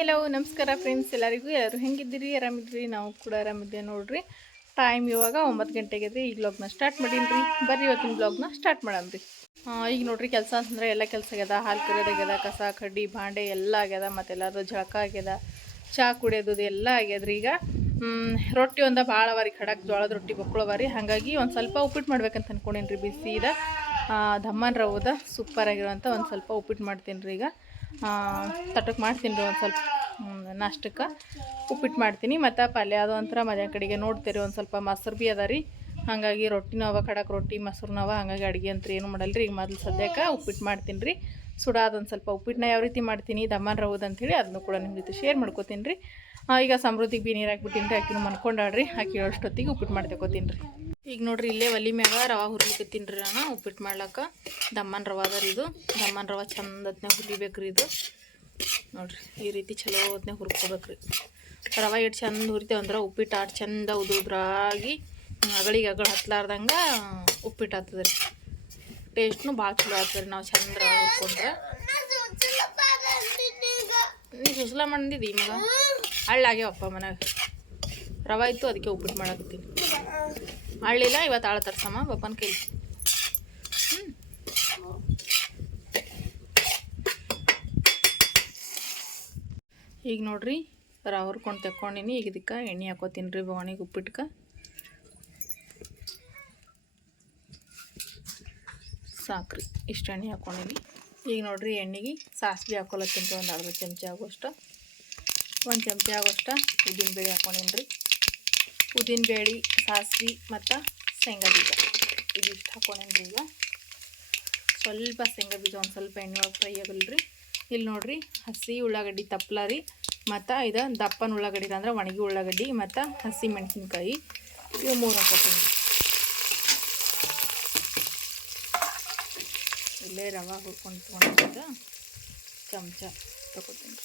ಎಲ್ಲೋ ನಮಸ್ಕಾರ ಫ್ರೆಂಡ್ಸ್ ಎಲ್ಲರಿಗೂ. ಎಲ್ಲರೂ ಹೆಂಗಿದ್ದೀರಿ? ಆರಾಮಿದ್ರಿ ನಾವು ಕೂಡ ಆರಾಮಿದ್ದೀವಿ ನೋಡ್ರಿ. ಟೈಮ್ ಇವಾಗ ಒಂಬತ್ತು ಗಂಟೆಗೆ ರೀ ಈಗ ಬ್ಲಾಗ್ನ ಸ್ಟಾರ್ಟ್ ಮಾಡೀನಿ ರೀ ಬರ್ರಿ ಇವತ್ತಿನ ಬ್ಲಾಗ್ನ ಸ್ಟಾರ್ಟ್ ಮಾಡಮ್ರಿ ಈಗ ನೋಡ್ರಿ ಕೆಲಸ ಅಂತಂದ್ರೆ ಎಲ್ಲ ಕೆಲಸ ಆಗ್ಯದ. ಹಾಲು ಕರಿಯೋದಾಗ್ಯದ ಕಸ, ಕಡ್ಡಿ ಭಾಂಡೆ ಎಲ್ಲ ಆಗ್ಯದ ಮತ್ತು ಎಲ್ಲಾದ್ರು ಜಳಕ ಆಗ್ಯದ ಚಹಾ ಕುಡಿಯೋದು ಎಲ್ಲ ಆಗ್ಯದ್ರಿ ಈಗ. ರೊಟ್ಟಿ ಒಂದ ಭಾಳ ಅವ ಖಡಕ್, ಜೋಳದ ರೊಟ್ಟಿ ಬಕ್ಕಳವ ರೀ ಹಾಗಾಗಿ ಒಂದು ಸ್ವಲ್ಪ ಉಪ್ಪಿಟ್ಟು ಮಾಡ್ಬೇಕಂತ ಅನ್ಕೊಂಡೇನಿ ರೀ ಬಿಸಿದ ದಮ್ಮನ್ ರವದ ಸೂಪರ್ ಆಗಿರೋಂಥ ಒಂದು ಸ್ವಲ್ಪ ಉಪ್ಪಿಟ್ಟು ಮಾಡ್ತೀನಿ ರೀ ಈಗ. ತಟಕ್ಕೆ ಮಾಡ್ತೀನಿ ರೀ ಒಂದು ಸ್ವಲ್ಪ ನಾಷ್ಟಕ್ಕೆ. ಉಪ್ಪಿಟ್ಟು ಮಾಡ್ತೀನಿ. ಮತ್ತು ಪಲ್ಯ ಅದು ಒಂಥರ ಕಡೆಗೆ ನೋಡ್ತೀರಿ, ಒಂದು ಸ್ವಲ್ಪ ಮೊಸರು ಭೀ ಅದ ರೀ. ಹಾಗಾಗಿ ರೊಟ್ಟಿನವ ಖಡಕ್ ರೊಟ್ಟಿ ಮೊಸರುನವ ಹಾಗಾಗಿ ಅಡುಗೆ ಅಂತ ಏನು ಮಾಡಲ್ಲ ರೀ. ಈಗ ಮೊದಲು ಸದ್ಯಕ್ಕೆ ಉಪ್ಪಿಟ್ಟು ಮಾಡ್ತೀನಿ ರೀ. ಸುಡಾದೊಂದು ಸ್ವಲ್ಪ ಉಪ್ಪಿಟ್ಟನ್ನ ಯಾವ ರೀತಿ ಮಾಡ್ತೀನಿ ದಮ್ಮನ್ ಅಂತ ಹೇಳಿ ಅದನ್ನು ಕೂಡ ನಿಮ್ಮ ಜೊತೆ ಶೇರ್ ಮಾಡ್ಕೋತೀನಿ ರೀ. ಈಗ ಸಮೃದ್ಧಿಗೆ ಬಿ ನೀರು ಹಾಕ್ಬಿಟ್ಟಿನಿ ರೀ ಆಕಿನೂ ಮನ್ಕೊಂಡಾಡ್ರಿ ಆಕಿ ಅಷ್ಟೊತ್ತಿಗೆ ಉಪ್ಪಿಟ್ಟು ಮಾಡ್ತೇಕೋತೀನಿ ರೀ. ಈಗ ನೋಡ್ರಿ ಇಲ್ಲೇ ಒಲಿ ಮ್ಯಾಗ ರವಾ ಹುರ್ಲಿಕತ್ತೀನಿ ರೀ ನಾನು ಉಪ್ಪಿಟ್ಟು ಮಾಡ್ಲಾಕ. ದಮ್ಮನ್ ರವೆ ಅದ ರೀ ಇದು. ದಮ್ಮನ್ ರವ ಚಂದತ್ನಾಗ ಹುರಿಬೇಕು ರೀ ಇದು. ನೋಡ್ರಿ, ಈ ರೀತಿ ಚಲೋ ಹೊತ್ನಾಗ ಹುರ್ಕೋಬೇಕು ರೀ ರವ ಇಟ್ಟು ಚಂದ ಹುರಿತೇವೆ ಅಂದ್ರೆ ಉಪ್ಪಿಟ್ಟು ಆಟ ಚಂದ ಉದುದ್ರಾಗಿ ಅಗಳಿಗೆ ಅಗಳು ಹತ್ಲಾರ್ದಂಗೆ ಉಪ್ಪಿಟ್ಟು ಆಗ್ತದೆ ರೀ. ಟೇಸ್ಟ್ನು ಭಾಳ ಚಲೋ ಆಗ್ತದೆ ನಾವು ಚಂದ ರವ ಹುರ್ಕೊಂಡ್ರೆ. ನೀ ಸುಸಲ ಮಾಡಿದ್ದೀವಿ ಮಗ ಹಳ್ಳಾಗ್ಯಾವಪ್ಪ ಮನ್ಯಾಗ. ರವೆ ಇತ್ತು, ಅದಕ್ಕೆ ಉಪ್ಪಿಟ್ಟು ಮಾಡಾಕತ್ತೀನಿ. ಹಳ್ಳಿಲ್ಲ ಇವತ್ತು ಆಳ ತರ್ಸಮ್ಮ ಬಪ್ಪನ ಕೈ ಹ್ಞೂ ಈಗ ನೋಡ್ರಿ ರವೆ ಹುರ್ಕೊಂಡು ತೆಕ್ಕೊಂಡಿನಿ, ಈಗ ಇದಕ್ಕೆ ಎಣ್ಣೆ ಹಾಕೋತೀನಿ ರೀ ಬವಣಿಗೆ ಉಪ್ಪಿಟ್ಕ. ಸಾಕ್ರಿ, ಇಷ್ಟು ಎಣ್ಣೆ ಹಾಕೊಂಡಿನಿ. ಈಗ ನೋಡ್ರಿ, ಎಣ್ಣೆಗೆ ಸಾಸಿವೆ ಹಾಕೊಲ್ಲ ತಿಂತ ಒಂದು ಅರ್ಧ ಚಮಚ ಆಗೋಷ್ಟು. ಒಂದು ಚಮಚ ಆಗೋಷ್ಟು ಉದ್ದಿನ ಬೇಳೆ ಹಾಕೊಂಡಿನ್ರಿ ರೀ. ಉದ್ದಿನಬೇಳೆ ಸಾಸಿವೆ ಮತ್ತು ಶೇಂಗಾ ಬೀಜ. ಇದಿಷ್ಟು ಹಾಕೊಂಡೇನಿ ರೀ ಈಗ. ಸ್ವಲ್ಪ ಶೇಂಗಾ ಬೀಜ ಒಂದು ಸ್ವಲ್ಪ ಎಣ್ಣೆ ಒಳಗೆ ಫ್ರೈ ರೀ. ಇಲ್ಲಿ ನೋಡಿರಿ ಹಸಿ ಉಳ್ಳಾಗಡ್ಡಿ ತಪ್ಪಲ ರೀ ಮತ್ತು ಇದು ದಪ್ಪನ ಉಳ್ಳಾಗಡ್ಡಿ ಅಂದ್ರೆ ಒಣಗಿ ಉಳ್ಳಾಗಡ್ಡಿ ಮತ್ತು ಹಸಿ ಮೆಣಸಿನ್ಕಾಯಿ ಇವು ಮೂರು ಹಾಕೋತೀನಿ ಇಲ್ಲೇ ರವೆ ಹುರ್ಕೊಂಡು ತೊಗೊಂಡಿದ್ದ ಚಮಚ ತಗೋತೀನಿ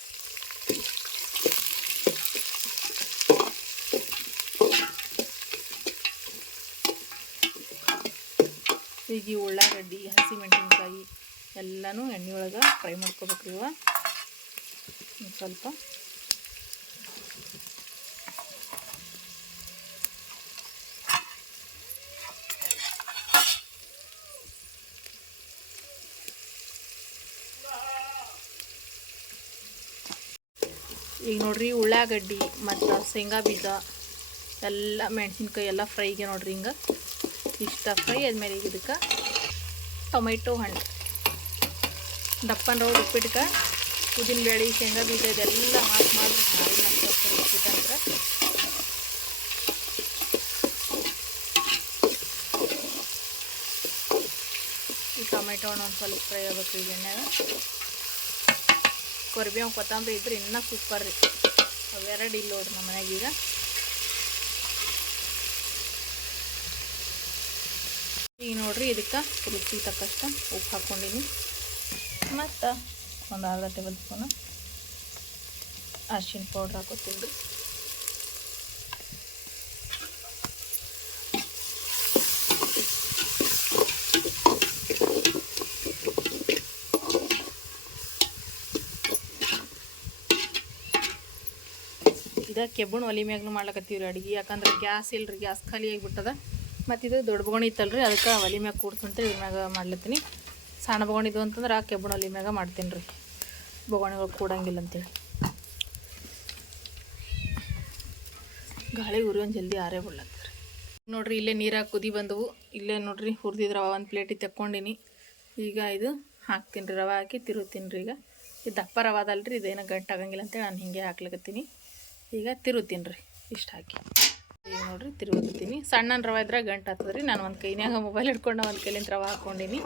ಈ ಉಳ್ಳಾಗಡ್ಡಿ, ಹಸಿ ಮೆಣಸಿನ್ಕಾಯಿ ಎಲ್ಲನೂ ಎಣ್ಣೆ ಒಳಗೆ ಫ್ರೈ ಮಾಡ್ಕೋಬೇಕ್ರಿ ಇವ. ಸ್ವಲ್ಪ ಈಗ ನೋಡ್ರಿ ಉಳ್ಳಾಗಡ್ಡಿ ಮತ್ತು ಶೇಂಗಾ ಬೀಜ, ಎಲ್ಲ ಮೆಣಸಿನ್ಕಾಯಿ ಎಲ್ಲ ಫ್ರೈಗೆ ನೋಡ್ರಿ ಹಿಂಗೆ. ಇಷ್ಟ ಫ್ರೈ ಆದ್ಮೇಲೆ ಈಗ ಇದಕ್ಕೆ ಟೊಮೆಟೊ ಹಣ್ಣು. ದಪ್ಪನ ರೋಡ್ ಉಪ್ಪಿಟ್ಕ ಉದ್ದಿನಬೇಳೆ ಶೇಂಗಾ ಬೀಜ ಇದೆಲ್ಲ ಹಾಕಿ ಮಾಡಿ ಮಸ್ತ್ ಆಗ್ತದೆ ಉಪ್ಪಿಟ್ಟು ಅಂದ್ರೆ ಈ ಟೊಮೆಟೊ ಹಣ್ಣು ಒಂದು ಸ್ವಲ್ಪ ಫ್ರೈ ಆಗಬೇಕು ಈಗ ಎಣ್ಣೆ ಕೊರಿಬೇವು ಕೊತ್ತಂಬರಿ ಇದ್ರೆ ಇನ್ನೂ ಸೂಪರ್ ರೀ. ಅವೆರಡು ಇಲ್ಲ ನೋಡ್ರಿ ನಮ್ಮ ಮನ್ಯಾಗ ಈಗ ನೋಡ್ರಿ ಇದಕ್ಕೆ ರುಚಿ ತಕ್ಕಷ್ಟು ಉಪ್ಪು ಹಾಕ್ಕೊಂಡಿನಿ. ಮತ್ತು ಒಂದು ಅರ್ಧ ಟೇಬಲ್ ಸ್ಪೂನ್ ಅರ್ಶಿನ ಪೌಡ್ರ್ ಹಾಕೋತೀನಿ ರೀ. ಇದು ಕೆಬ್ಬಣ ಒಲಿ ಮ್ಯಾಗ್ನು ಮಾಡ್ಲಕತ್ತೀವಿ ರೀ ಅಡುಗೆ, ಯಾಕಂದ್ರೆ ಗ್ಯಾಸ್ ಇಲ್ಲ ರೀ ಗ್ಯಾಸ್ ಖಾಲಿ ಆಗಿಬಿಟ್ಟದ. ಮತ್ತು ಇದು ದೊಡ್ಡ ಬೋಗಣಿ ಇತ್ತಲ್ರಿ, ಅದಕ್ಕೆ ಒಲಿ ಮ್ಯಾಗ ಕೂಡ್ತಂತ ಇದ್ರ ಮ್ಯಾಗ ಮಾಡ್ಲತ್ತೀನಿ. ಸಣ್ಣ ಬೊಗಣಿದು ಅಂತಂದ್ರೆ ಆ ಕೆಬ್ಬಣ ಒಲಿ ಮ್ಯಾಗ ಮಾಡ್ತೀನಿ ರೀ ಬೊಗಣಿಗಳು ಕೂಡಂಗಿಲ್ಲ ಅಂತೇಳಿ. ಗಾಳಿ ಉರಿ ಒಂದು ಜಲ್ದಿ ಆರೇ ಬಿಡ್ಲತ್ತೀರಿ ನೋಡ್ರಿ ಇಲ್ಲೇ ನೀರಾಗಿ ಕುದಿ ಬಂದವು, ಇಲ್ಲೇ ನೋಡ್ರಿ ರವೆ ಒಂದು ಪ್ಲೇಟಿಗೆ ತಕ್ಕೊಂಡಿನಿ. ಈಗ ಇದು ಹಾಕ್ತೀನಿ ರೀ ರವೆ ಹಾಕಿ ತಿರುತ್ತೀನಿ ರೀ ಈಗ. ಇದು ದಪ್ಪ ರವೆ ಅದಲ್ರಿ ಇದೇನು ಗಂಟು ಆಗಂಗಿಲ್ಲ ಅಂತೇಳಿ ನಾನು ಹಿಂಗೆ ಹಾಕ್ಲಕತ್ತೀನಿ. ಈಗ ತಿರುತ್ತೀನಿ ರೀ ಇಷ್ಟು ಹಾಕಿ. ಈಗ ನೋಡ್ರಿ ತಿರುಗತ್ತೀನಿ ಸಣ್ಣ ರವೆ ಇದ್ರೆ ಗಂಟು ಹತ್ತದ್ರಿ. ನಾನು ಒಂದು ಕೈನ್ಯಾಗ ಮೊಬೈಲ್ ಹಿಡ್ಕೊಂಡು ಒಂದು ಕೈಲಿಂದ ರವೆ ಹಾಕ್ಕೊಂಡಿನಿ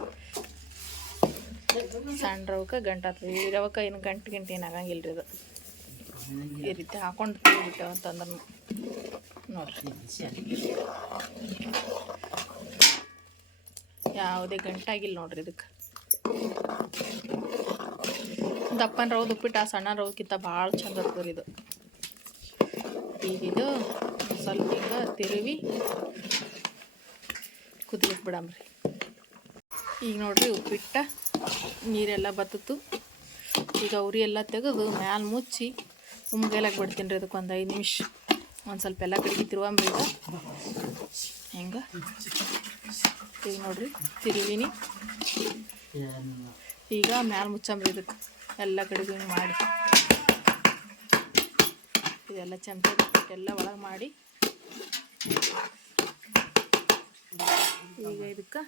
ಸಣ್ಣ ರವಕ್ಕೆ ಗಂಟು ಹತ್ತದ ಈ ರವಕ್ಕೆ ಏನು ಗಂಟು ಗಂಟು ಏನು ಆಗಂಗಿಲ್ಲ ರೀ ಅದು. ಈ ರೀತಿ ಹಾಕೊಂಡು ತಿಳಿಬಿಟ್ಟು ಅಂತಂದ್ರೆ ನೋಡ್ರಿ. ಯಾವುದೇ ಗಂಟಾಗಿಲ್ಲ ನೋಡ್ರಿ ಇದಕ್ಕೆ. ದಪ್ಪನ ರವ್ದು ಉಪ್ಪಿಟ್ಟು ಆ ಸಣ್ಣ ರವಕ್ಕಿಂತ ಭಾಳ ಚಂದ ಇದು. ಈಗ ಇದು ಸ್ವಲ್ಪ ಈಗ ತಿರುವಿ ಕುದಿಲಿಕ್ಕೆ ಬಿಡಮ್ರಿ. ಈಗ ನೋಡ್ರಿ ಉಪ್ಪಿಟ್ಟ, ನೀರೆಲ್ಲ ಬತ್ತಿತ್ತು. ಈಗ ಉರಿ ಎಲ್ಲ ತೆಗೆದು ಮ್ಯಾಲ ಮುಚ್ಚಿ ಉಮ್ಗೆಲಕ್ಕೆ ಬಿಡ್ತೀನಿ ರೀ ಅದಕ್ಕೆ ಒಂದು ಐದು ನಿಮಿಷ. ಒಂದು ಸ್ವಲ್ಪ ಎಲ್ಲ ಕಡೆಗೆ ತಿರುವಂಬ್ರಿ ಈಗ. ಹೆಂಗೆ? ಈಗ ನೋಡ್ರಿ ತಿರುವಿನಿ. ಈಗ ಮ್ಯಾಲ ಮುಚ್ಚಂಬ್ರಿ ಇದಕ್ಕೆ ಎಲ್ಲ ಕಡೆಗೂ ಮಾಡಿ. ಇದೆಲ್ಲ ಚಮಚ ಎಲ್ಲ ಒಳಗೆ ಮಾಡಿ. ಈಗ ಇದಕ್ಕೆ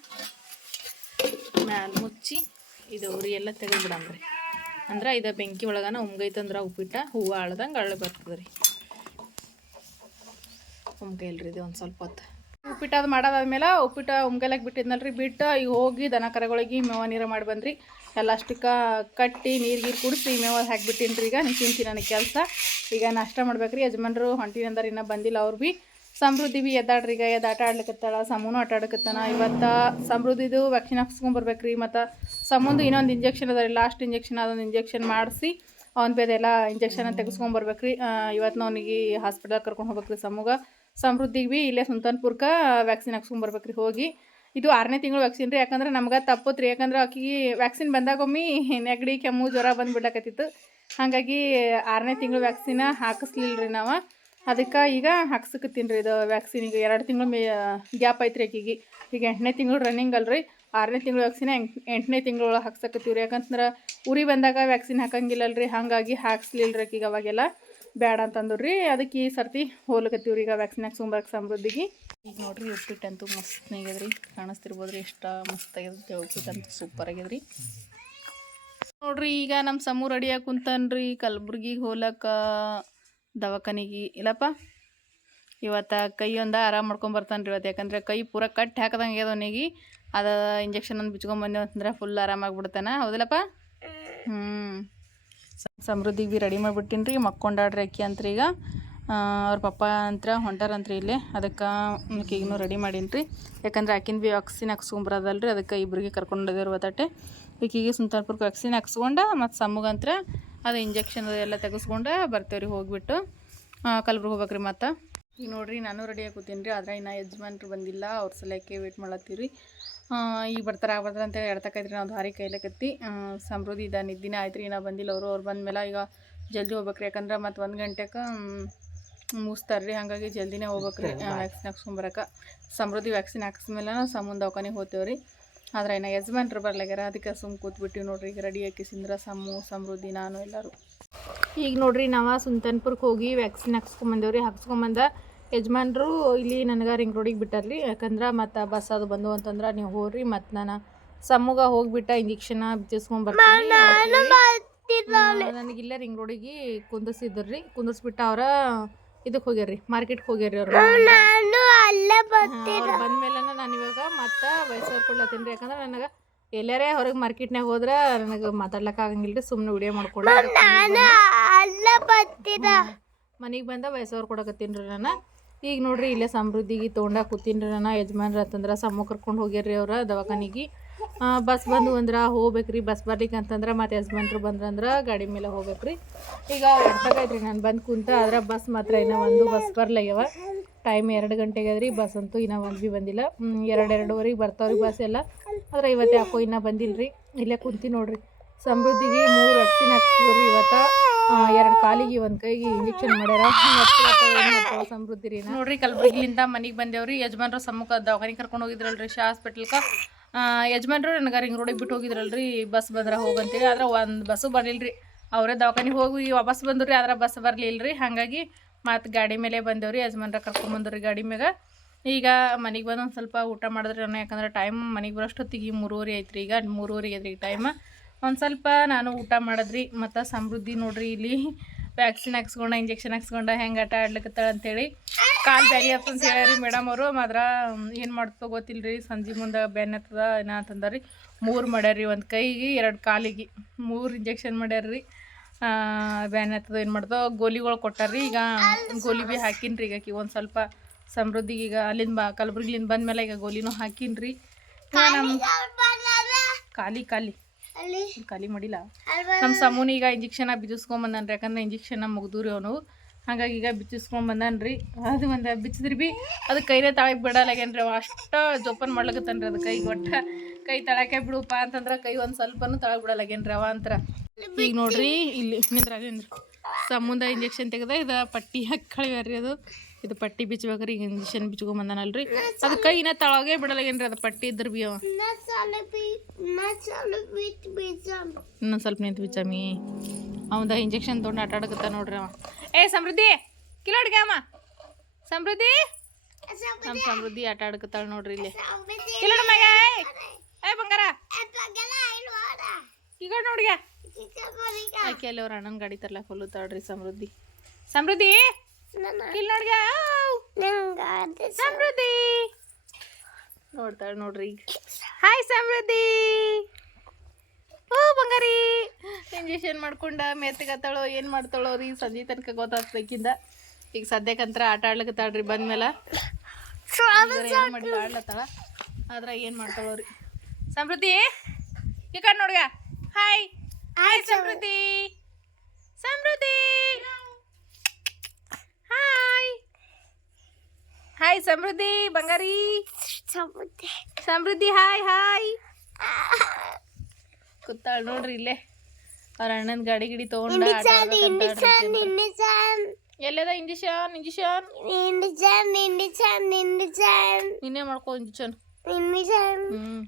ಮ್ಯಾಲೆ ಮುಚ್ಚಿ ಇದು ಉರಿ ಎಲ್ಲ ತೆಗೆದ್ಬಿಡಮ್ರಿ ಅಂದ್ರೆ ಇದು ಬೆಂಕಿ ಒಳಗನ ಉಮ್ಗೈತಂದ್ರೆ ಉಪ್ಪಿಟ್ಟ ಹೂವು ಆಳ್ದಂಗೆ ಅಳ್ಳ ಬರ್ತದೆ ರೀ ಉಮ್ಗೈಲ್ರಿ ಇದು ಒಂದು ಸ್ವಲ್ಪ ಹೊತ್ತು. ಉಪ್ಪಿಟ್ಟು ಅದು ಮಾಡೋದಾದ್ಮೇಲೆ ಉಪ್ಪಿಟ್ಟು ಉಮ್ಗೈಲಾಗ ಬಿಟ್ಟಿದ್ನಲ್ರಿ. ಬಿಟ್ಟು ಈಗ ಹೋಗಿ ದನ ಕರಗಳಿಗೆ ಮೇವ ನೀರು ಮಾಡಿ ಬಂದ್ರಿ. ಎಲ್ಲ ಅಷ್ಟಕ್ಕೆ ಕಟ್ಟಿ ನೀರು ಗೀರು ಕುಡಿಸಿ ಮೇವ ಹಾಕ್ಬಿಟ್ಟಿನಿ ರೀ ಈಗ ನಿಂತೀನಿ ನನಗೆ ಕೆಲಸ. ಈಗ ನಾಷ್ಟ ಮಾಡ್ಬೇಕ್ರಿ. ಯಜಮಾನ್ರು ಹೊಂಟಿನ ಅಂದ್ರೆ ಇನ್ನೂ ಬಂದಿಲ್ಲ, ಅವ್ರು ಭೀ ಸಮೃದ್ಧಿ ಭೀ ಎದ್ದಾಡ್ರಿ ಈಗ. ಎದ್ದು ಆಟ ಆಡ್ಲಿಕತ್ತಾಳ, ಸಮೂನು ಆಟ ಆಡಕತ್ತಾನ ಇವತ್ತು ಸಮೃದ್ಧಿದು ವ್ಯಾಕ್ಸಿನ್ ಹಾಕ್ಸ್ಕೊಂಬರ್ಬೇಕ್ರಿ ಮತ್ತು ಸಮುಂದು ಇನ್ನೊಂದು ಇಂಜೆಕ್ಷನ್ ಅದ ರೀ ಲಾಸ್ಟ್ ಇಂಜೆಕ್ಷನ್ ಅದೊಂದು ಇಂಜೆಕ್ಷನ್ ಮಾಡಿಸಿ, ಅವ್ನ ಬೇದೆಲ್ಲ ಇಂಜೆಕ್ಷನ್ ತೆಗೆಸ್ಕೊಂಬರ್ಬೇಕ್ರಿ ಇವತ್ತು ಅವನಿಗೆ ಹಾಸ್ಪಿಟಲ್ ಕರ್ಕೊಂಡು ಹೋಗ್ಬೇಕ್ರಿ ಸಮೂಗ. ಸಮೃದ್ಧಿಗೆ ಭೀ ಇಲ್ಲೇ ಸುಲ್ತಾನ್ಪುರ್ಕ ವ್ಯಾಕ್ಸಿನ್ ಹಾಕ್ಸ್ಕೊಂಬರ್ಬೇಕ್ರಿ ಹೋಗಿ. ಇದು ಆರನೇ ತಿಂಗಳು ವ್ಯಾಕ್ಸಿನ್ ರೀ. ಯಾಕಂದ್ರೆ ನಮ್ಗೆ ತಪ್ಪತ್ರಿ ಯಾಕಂದ್ರೆ ಆಕಿಗೆ ವ್ಯಾಕ್ಸಿನ್ ಬಂದಾಗೊಮ್ಮೆ ನೆಗಡಿ, ಕೆಮ್ಮು, ಜ್ವರ ಬಂದುಬಿಡ್ಲಕತ್ತಿತ್ತು. ಹಾಗಾಗಿ ಆರನೇ ತಿಂಗಳು ವ್ಯಾಕ್ಸಿನ ಹಾಕಿಸ್ಲಿಲ್ಲ ರೀ ನಾವು. ಅದಕ್ಕೆ ಈಗ ಹಾಕ್ಸಕತ್ತೀನಿ ರೀ ಇದು ವ್ಯಾಕ್ಸಿನ್ ಈಗ ಎರಡು ತಿಂಗಳು ಮೇ ಗ್ಯಾಪ್ ಐತ್ರಿ ಆಕಿಗೆ. ಈಗ ಎಂಟನೇ ತಿಂಗಳು ರನ್ನಿಂಗ್ ಅಲ್ರಿ. ಆರನೇ ತಿಂಗಳು ವ್ಯಾಕ್ಸಿನ ಎಂಟನೇ ತಿಂಗಳು ಹಾಕ್ಸಕತ್ತೀವಿ ರೀ ಯಾಕಂತಂದ್ರೆ ಉರಿ ಬಂದಾಗ ವ್ಯಾಕ್ಸಿನ್ ಹಾಕಂಗಿಲ್ಲಲ್ರಿ. ಹಾಗಾಗಿ ಹಾಕ್ಸ್ಲಿಲ್ಲ ರೀ ಆಕಿಗೆ ಅವಾಗೆಲ್ಲ. ಬೇಡ ಅಂತಂದ್ರು. ರೀ ಅದಕ್ಕೆ ಈ ಸರ್ತಿ ಹೋಲಕತ್ತೀವಿ ರೀ ಈಗ ವ್ಯಾಕ್ಸಿನ್ ಹಾಕ್ಸ್ಕೊಂಬರಕ್ಕೆ ಸಮೃದ್ಧಿಗೆ. ಈಗ ನೋಡ್ರಿ ಉಪ್ಪಿಟ್ಟಂತೂ ಮಸ್ತ್ ಆಗ್ಯದ್ರಿ. ಕಾಣಿಸ್ತಿರ್ಬೋದು ರೀ ಎಷ್ಟು ಮಸ್ತ್ ಆಗ್ಯದ ಉಪ್ಪಿಟ್ಟಂತೂ ಸೂಪರ್ ಆಗ್ಯದ್ರಿ. ನೋಡ್ರಿ ಈಗ ನಮ್ಮ ಸಮೂ ರೆಡಿಯಾಗಿ ಕುಂತನ್ರಿ. ಕಲ್ಬುರ್ಗಿಗೆ ಹೋಲಕ್ಕ ದವಾಖಾನಿಗೆ. ಇಲ್ಲಪ್ಪ, ಇವತ್ತು ಕೈ ಒಂದು ಆರಾಮ್ ಮಾಡ್ಕೊಂಡ್ ಬರ್ತಾನೆ ರೀ ಇವತ್ತು ಯಾಕಂದ್ರೆ ಕೈ ಪೂರ ಕಟ್ ಹಾಕದಂಗೆ ಅವನಿಗೆ. ಅದು ಇಂಜೆಕ್ಷನ್ ಒಂದು ಬಿಚ್ಕೊಂಬಂದೆ ಅಂತಂದ್ರೆ ಫುಲ್ ಆರಾಮಾಗ್ಬಿಡ್ತಾನೆ ಹೌದಿಲ್ಲಪ್ಪ? ಹ್ಞೂ ಸಮೃದ್ಧಿಗೆ ಭೀ ರೆಡಿ ಮಾಡಿಬಿಟ್ಟಿನಿ ರೀ, ಮಕ್ಕೊಂಡಾಡ್ರಿ ಅಕ್ಕಿ ರೀ ಈಗ. ಅವ್ರ ಪಪ್ಪ ಅಂತ ಹೊಂಟಾರಂತ್ರಿ ಇಲ್ಲೇ. ಅದಕ್ಕೆ ಈಗಿನೂ ರೆಡಿ ಮಾಡೀನಿ ರೀ. ಯಾಕಂದ್ರೆ ಆಕಿನ ಭೀ ವ್ಯಾಕ್ಸಿನ್ ಹಾಕ್ಸ್ಕೊಂಬರದಲ್ರಿ ಅದಕ್ಕೆ ಇಬ್ಬರಿಗೆ ಕರ್ಕೊಂಡಿದ್ದೇವೆ ಇವತ್ತಟ್ಟೆ ಈಕಿಗೆ ಸುಲ್ತಾನ್ಪುರ್ಗೆ ವ್ಯಾಕ್ಸಿನ್ ಹಾಕ್ಸ್ಕೊಂಡು, ಮತ್ತು ಸಮ್ಮಗಂತ್ರ ಅದು ಇಂಜೆಕ್ಷನ್ ಎಲ್ಲ ತೆಗೆಸ್ಕೊಂಡು ಬರ್ತೇವೆ ರೀ ಹೋಗ್ಬಿಟ್ಟು ಕಲ್ಬುರ್ಗಿ ಹೋಗ್ಬೇಕ್ರಿ ಮತ್ತು. ಈಗ ನೋಡಿರಿ, ನಾನು ರೆಡಿ ಕೂತೀನಿ ರೀ ಆದ್ರೆ ಇನ್ನು ಯಜಮಾನ್ರು ಬಂದಿಲ್ಲ, ಅವ್ರ ಸಲಕ್ಕೆ ವೇಟ್ ಮಾಡತ್ತೀವಿ ರೀ ಈಗ ಬರ್ತಾರೆ ಆಗ ಬರ್ತಾರೆ ಅಂತೇಳಿ ಎಡ್ತಕ್ಕೈತ್ರಿ ನಾವು ದಾರಿ ಕೈಲಕತ್ತಿ. ಸಮೃದ್ಧಿ ಇದ ನಿದ್ದಿನ ಆಯ್ತು ರೀ ಇನ್ನೂ ಬಂದಿಲ್ಲ ಅವರು ಅವ್ರು ಬಂದಮೇಲೆ ಈಗ ಜಲ್ದಿ ಹೋಗ್ಬೇಕ್ರಿ. ಯಾಕಂದ್ರೆ ಮತ್ತು ಒಂದು ಗಂಟೆಗೆ ಮುಗಿಸ್ತಾರೆ ರೀ ಹಾಗಾಗಿ ಜಲ್ದಿನೇ ಹೋಗ್ಬೇಕ್ರಿ ವ್ಯಾಕ್ಸಿನ್ ಹಾಕ್ಸ್ಕೊಂಬರಕ್ಕೆ ಸಮೃದ್ಧಿ ವ್ಯಾಕ್ಸಿನ್ ಹಾಕ್ಸ್ಮೇಲೆ ಸಮುಂದ ದವಾಖಾನಿಗೆ ಹೋಗ್ತೇವೆ ರೀ ಆದ್ರೆ ಇನ್ನು ಯಜಮಾನ್ರು ಬರ್ಲಾಗ್ಯಾರ ಅದಕ್ಕೆ ಸುಮ್ ಕೂತ್ಬಿಟ್ಟಿವಿ ನೋಡ್ರಿ. ಈಗ ರೆಡಿ ಹಾಕಿಸಿಂದ್ರ ಸಮು ಸಮೃದ್ಧಿ ನಾನು ಎಲ್ಲರೂ. ಈಗ ನೋಡ್ರಿ ನಾವು ಸುಲ್ತಾನ್ಪುರಕ್ಕೆ ಹೋಗಿ ವ್ಯಾಕ್ಸಿನ್ ಹಾಕ್ಸ್ಕೊಂಬಂದೇವ್ರಿ. ಹಾಕ್ಸ್ಕೊಂಬಂದ ಯಜಮಾನ್ರು ಇಲ್ಲಿ ನನಗೆ ರಿಂಗ್ ರೋಡಿಗೆ ಬಿಟ್ಟಾರ್ರಿ ಯಾಕಂದ್ರೆ ಮತ್ತು ಬಸ್ ಅದು ಬಂದು ಅಂತಂದ್ರೆ ನೀವು ಹೋಗ್ರಿ ಮತ್ತು ನಾನು ಸಮ್ಮುಗ ಹೋಗ್ಬಿಟ್ಟ ಇಂಜೆಕ್ಷನ್ ಬಿಚ್ಚಿಸ್ಕೊಂಬರ್ತೀನಿ ನನಗಿಲ್ಲ ರಿಂಗ್ ರೋಡಿಗೆ ಕುಂದಿಸಿದ್ರು ರೀ ಕುಂದಿಸ್ಬಿಟ್ಟು ಅವ್ರ ಇದಕ್ಕೆ ಹೋಗ್ಯಾರ್ರಿ ಮಾರ್ಕೆಟ್ಗೆ ಹೋಗ್ಯಾರ್ರಿ ಅವರು. ಬಂದ ಬಂದ್ಮೇಲೆ ನಾನು ಇವಾಗ ಮತ್ತೆ ವಯಸ್ಸವ್ರು ಕೊಡ್ಲತ್ತೀನಿ ರೀ ಯಾಕಂದ್ರೆ ನನಗೆ ಎಲ್ಲರೇ ಹೊರಗೆ ಮಾರ್ಕೆಟ್ನಾಗ ಹೋದ್ರೆ ನನಗೆ ಮಾತಾಡ್ಲಕ್ಕ ಆಗಂಗಿಲ್ಲ ರೀ ಸುಮ್ಮನೆ ವಿಡಿಯೋ ಮಾಡ್ಕೊಂಡು ಮನೆಗೆ ಬಂದ ವಯಸ್ಸವ್ರು ಕೊಡಕತ್ತೀನಿ ರೀ ನಾನು. ಈಗ ನೋಡ್ರಿ ಇಲ್ಲೇ ಸಮೃದ್ಧಿಗೆ ತೊಗೊಂಡಾಗ ಕೂತೀನಿ ರೀ ನಾನು, ಯಜಮಾನ್ರ ಅಂತಂದ್ರೆ ಸಮ್ಮ ಕರ್ಕೊಂಡು ಹೋಗ್ಯಾರ್ರಿ ಅವ್ರ ದವಾಖಾನಿಗೆ. ಬಸ್ ಬಂದು ಅಂದ್ರೆ ಹೋಗ್ಬೇಕ್ರಿ, ಬಸ್ ಬರ್ಲಿಕ್ಕೆ ಅಂತಂದ್ರೆ ಮತ್ತೆ ಯಜಮಾನ್ರು ಬಂದ್ರಂದ್ರೆ ಗಾಡಿ ಮೇಲೆ ಹೋಗ್ಬೇಕ್ರಿ. ಈಗ ರೀ ನಾನು ಬಂದು ಕುಂತ ಆದ್ರೆ ಬಸ್ ಮಾತ್ರ ಇನ್ನೂ ಒಂದು ಬಸ್ ಬರ್ಲಾಗ್ಯವ ಟೈಮ್ ಎರಡು ಗಂಟೆಗೆ ಅದ್ರಿ ಬಸ್ ಅಂತೂ ಇನ್ನೂ ಒಂದು ಭೀ ಬಂದಿಲ್ಲ. ಎರಡು ಎರಡೂವರೆಗೆ ಬರ್ತಾವ್ರಿ ಬಸ್ ಎಲ್ಲ. ಆದ್ರೆ ಇವತ್ತು ಯಾಕೋ ಇನ್ನೂ ಬಂದಿಲ್ಲ ರೀ ಇಲ್ಲೇ ಕುಂತಿ ನೋಡ್ರಿ. ಸಮೃದ್ಧಿಗೆ ಮೂರು ಅಕ್ಷಿನ ಹಾಕ್ಸಿದ್ರಿ ಇವತ್ತು. ಎರಡು ಕಾಲಿಗೆ ಒಂದು ಕೈಗೆ ಇಂಜೆಕ್ಷನ್ ಮಾಡ್ಯಾರ. ಸಮೃದ್ಧಿ ರೀ ನೋಡ್ರಿ ಕಲಬುರಗಿಲಿಂದ ಮನೆಗೆ ಬಂದೇವ್ರಿ. ಯಜಮಾನ್ರು ಸಮ್ಮುಖ ದವಾಖಾನೆ ಕರ್ಕೊಂಡು ಹೋಗಿದ್ರಲ್ರಿ ಶಾ ಹಾಸ್ಪಿಟ್ಲ್ಕ ಯಜಮಾನ್ರು ನನಗೆ ರಿಂಗ್ ರೋಡಿಗೆ ಬಿಟ್ಟು ಹೋಗಿದ್ರಲ್ರಿ. ಬಸ್ ಬಂದ್ರೆ ಹೋಗಂತೇಳಿ ಆದ್ರೆ ಒಂದು ಬಸ್ಸು ಬರಲಿಲ್ಲ ರೀ ಅವರೇ ದವಾಖಾನಿಗೆ ಹೋಗಿ ವಾಪಸ್ ಬಂದ್ರಿ. ಆದ್ರೆ ಬಸ್ ಬರಲಿಲ್ಲರಿ ಹಾಗಾಗಿ ಮತ್ತು ಗಾಡಿ ಮೇಲೆ ಬಂದೇವ್ರಿ. ಯಜಮಾನ್ರ ಕರ್ಕೊಂಬಂದ್ರಿ ಗಾಡಿ ಮ್ಯಾಗ. ಈಗ ಮನೆಗೆ ಬಂದು ಒಂದು ಸ್ವಲ್ಪ ಊಟ ಮಾಡಿದ್ರೆ ನಾನು ಯಾಕಂದ್ರೆ ಟೈಮ್ ಮನೆಗೆ ಬರೋಷ್ಟೊತ್ತಿಗೆ ಮೂರುವರೆ ಐತ್ರಿ. ಈಗ ಮೂರುವರೆಗೆ ಐತ್ರಿ ಟೈಮ್ ಒಂದು ಸ್ವಲ್ಪ ನಾನು ಊಟ ಮಾಡಿದ್ರಿ ಮತ್ತು ಸಮೃದ್ಧಿ ನೋಡ್ರಿ ಇಲ್ಲಿ. ವ್ಯಾಕ್ಸಿನ್ ಹಾಕ್ಸ್ಕೊಂಡ ಇಂಜೆಕ್ಷನ್ ಹಾಕ್ಸ್ಕೊಂಡ ಹೆಂಗೆ ಆಟ ಆಡ್ಲಿಕತ್ತಾಳ ಅಂತೇಳಿ ಕಾಲು ಬ್ಯಾರಿ ಅಂತ ಹೇಳ್ಯಾರಿ ಮೇಡಮ್ ಅವರು. ಮಾತ್ರ ಏನು ಮಾಡ್ತೋ ಗೊತ್ತಿಲ್ಲ ರೀ ಸಂಜೆ ಮುಂದೆ ಬೆನ್ನ ಹತ್ತದ ಏನ ಅಂತಂದಾರಿ ಮೂರು ಮಾಡ್ಯಾರಿ ಒಂದು ಕೈಗೆ ಎರಡು ಕಾಲಿಗೆ. ಮೂರು ಇಂಜೆಕ್ಷನ್ ಮಾಡ್ಯಾರ್ರಿ. ಬ್ಯಾನ್ ಹತ್ತದ ಏನು ಮಾಡ್ದೋ ಗೋಲಿಗಳು ಕೊಟ್ಟಾರ್ರಿ. ಈಗ ಗೋಲಿ ಭೀ ಹಾಕಿನ್ರಿ ಈಗ ಆಕಿ ಒಂದು ಸ್ವಲ್ಪ ಸಮೃದ್ಧಿಗೆ ಈಗ ಅಲ್ಲಿಂದ ಬಾ ಕಲಬುರ್ಗಿಲಿಂದ ಬಂದ್ಮೇಲೆ ಈಗ ಗೋಲಿನೂ ಹಾಕಿನ್ರಿ. ನಮ್ಮ ಖಾಲಿ ಖಾಲಿ ಖಾಲಿ ಮಾಡಿಲ್ಲ. ನಮ್ಮ ಸಮೂನಿ ಈಗ ಇಂಜೆಕ್ಷನ್ ಬಿಚ್ಚಿಸ್ಕೊಂಬಂದನ್ರಿ ಯಾಕಂದ್ರೆ ಇಂಜೆಕ್ಷನ್ ಮುಗ್ದೂರಿ ರೀ ಅವನು. ಹಾಗಾಗಿ ಈಗ ಬಿಚ್ಚಿಸ್ಕೊಂಡ್ ಬಂದನ್ರಿ ಅದು ಒಂದು ಬಿಚ್ಚಿದ್ರಿ ಬಿ ಅದು ಕೈನೇ ತಾಳಕ್ಕೆ ಬಿಡಲಾಗೇನ್ರಿ ಅವ. ಅಷ್ಟ ಜೋಪನ್ ಮಾಡ್ಲಕತ್ತನ್ರಿ ಅದು ಕೈ ಒಟ್ಟ. ಕೈ ತಳಕ್ಕೆ ಬಿಡುಪ್ಪ ಅಂತಂದ್ರೆ ಕೈ ಒಂದು ಸ್ವಲ್ಪನೂ ತಳಗೆ ಬಿಡಲಾಗೇನ್ರಿ ಅವ ಅಂತರ. ಈಗ ನೋಡ್ರಿ ಇಲ್ಲಿ ನಿಂದ್ರ ನಿಂದ್ರ. ಸಮುದ ಇಂಜೆಕ್ಷನ್ ತೆಗೆದ ಇದು ಪಟ್ಟಿ ಹಾಕಿ ಕಳಿವ್ರಿ ಅದು. ಇದು ಪಟ್ಟಿ ಬಿಚ್ಚಬೇಕ್ರಿ ಈಗ ಇಂಜೆಕ್ಷನ್ ಬಿಚ್ಕೊಂಬಂದನಲ್ರಿ. ಅದು ಕೈನ ತಳಗೆ ಬಿಡಲಾಗೇನ್ರಿ ಅದು ಪಟ್ಟಿ ಇದ್ರ ಬಿ ಅವ. ಇನ್ನೊಂದು ಸ್ವಲ್ಪ ನಿಂತು ಬಿಚ್ಚಮ್ಮಿ ಅವಂದ ಇಂಜೆಕ್ಷನ್ ತೊಗೊಂಡು ಆಟ ಆಡಕತ್ತ ನೋಡ್ರಿ ಅವ. ಏ ಸಮೃದ್ಧಿ ಕಿಲೋಡ್ಗೆ ಅಮ್ಮ. ಸಮೃದ್ಧಿ? ನಮ್ಮ ಸಮೃದ್ಧಿ ಆಟ ಆಡಕತ್ತಾಳ ನೋಡ್ರಿ ಇಲ್ಲಿ. ಕಿಲೋಡ್ ಮಗ ಏ ಬಂಗಾರ. ಈಗ ನೋಡ್ಗೆ. ಆಕೆ ಅಲ್ಲಿ ಅವ್ರ ಅಣ್ಣನ ಗಾಡಿ ತರ್ಲಾಕ ಹೊಲುತ್ತಾಳ್ರಿ ಸಮೃದ್ಧಿ. ಸಮೃದ್ಧಿ ಇಲ್ಲಿ ನೋಡ್ಗ ಸಮೃದ್ಧಿ. ನೋಡ್ತಾಳೆ ನೋಡ್ರಿ ಈಗ. ಹಾಯ್ ಸಮೃದ್ಧಿ. ಓ ಬಂಗಾರಿ. ಇಂಜೆಕ್ಷನ್ ಮಾಡ್ಕೊಂಡ? ಮೆತ್ತಗತ್ತಾಳೋ ಏನು ಮಾಡ್ತಾಳೋ ರೀ? ಸಂಜೆ ತನಕ ಗೊತ್ತಾಗ್ಬೇಕಿಂದ ಈಗ ಸದ್ಯಕ್ಕಂತರ ಆಟ ಆಡ್ಲಿಕತ್ತಾಳ್ರಿ ಬಂದ್ಮೇಲೆ. ಏನು ಮಾಡಿ ಆಡ್ಲತ್ತಾಳ. ಆದ್ರೆ ಏನು ಮಾಡ್ತಾಳೋ ರೀ? ಸಮೃದ್ಧಿ ಈ ಕಡೆ ನೋಡ್ಗ. Hi hi Samruddhi. Samruddhi. Hi hi Samruddhi ಬಂಗಾರಿ ಸಮೃದ್ಧಿ ಹಾಯ್ ಹಾಯ್ ಕೂತಾಳ ನೋಡ್ರಿ ಇಲ್ಲೇ ಅವ್ರ ಅಣ್ಣನ ಗಾಡಿ ಗಿಡಿ ತಗೊಂಡ ಆಟ ಆಡ್ಬೇಕಂತ ಎಲ್ಲದ ಇಂಜೆಕ್ಷನ್ ಇಂಜೆಕ್ಷನ್ ನಿನ್ನೆ ಮಾಡ್ಕೋ ಇಂಜೆಕ್ಷನ್ ಹ್ಮ್